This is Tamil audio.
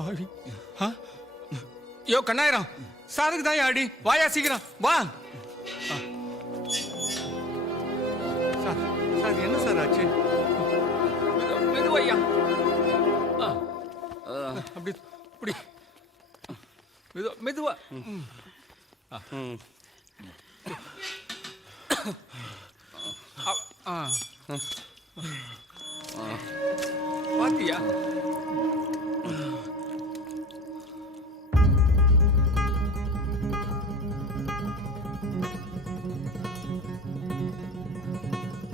பாவி. யோ கண்ணாயிரம், சாருக்கு தான் அடி. வாயா சீக்கிரம் வா. சார் சார் என்ன சார் ஆச்சு? மெதுவையா அப்படி இப்படி மெதுவா. பாத்தியா